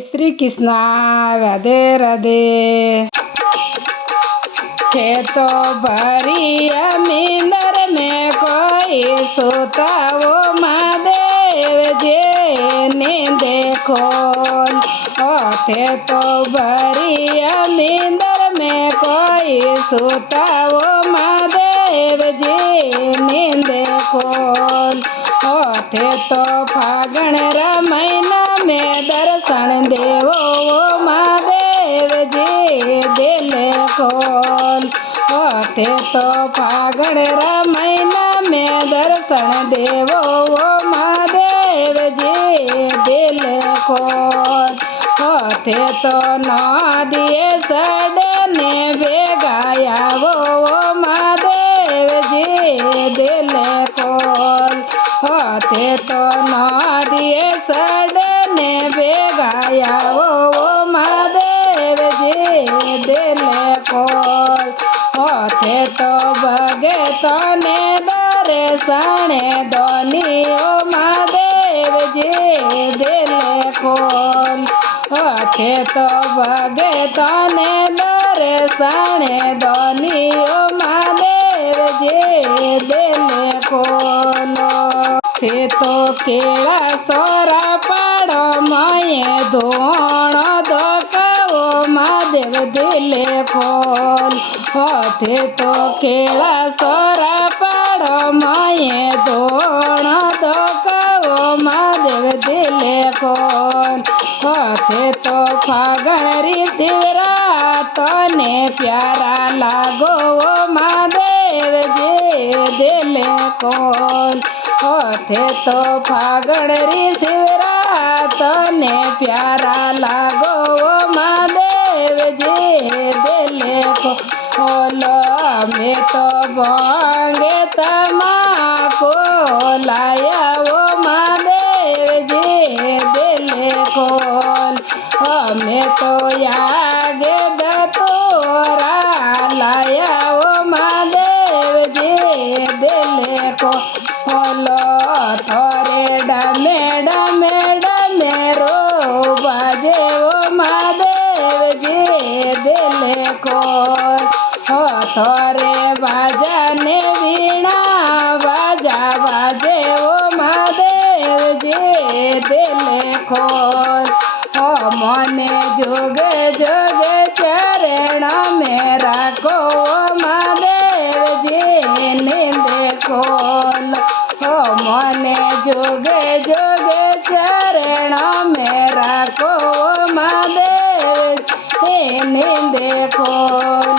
श्री कृष्णा राधे राधे। खेत भरी अमींदर में कोई सोता वो महादेव जे ने देखो। खेत भरी अमींदर में कोई सोता वो महादेव जे ने देखो। तो फागण रा महीना में दर्शन देवो वो महादेव जी दिल खोल। तो फागण रा महीना में दर्शन देवो वो महादेव जी दिल खोल। तो नदिए सड़ने बेगाया वो महादेव जी दिल खोल। तो नदिए सड़ने बेगाया वो महादेव जी दिल खोल। तो बगे तो ने दर्शन दोनी ओ महादेव जी दिल खोल। तो बगे तो ने दर्शन दोनी ओ महादेव जी दिल खोल। तो केला सोरा पाड़ो माये धोण धोकावो महादेव दिल खोल। तो केला सोरा पाड़ो माये धोण धोकावो महादेव दिल खोल। तो फागणरी शिवरात ने प्यारा लागो महादेव जी दिल खोल। तो फागण री शिवरात ने प्यारा लागो महादेव जी दिल खोल। में तो भांगे तमाको लाया वो महादेव जी दिल खोल। में तो आगे दतोरा लाया वो महादेव जी दिल खोल। थोरे डमे डमे डमे रो बाजे वो महादेव जी दिल खोल। थोरे बाजाने वीणा बाजा बाजे वो महादेव जी दिल खोल। मने जोग जोग चरण में राखो महादेव जी नींद खोल। मने जोग जोग चरण में राखो महादेव नींद खोल।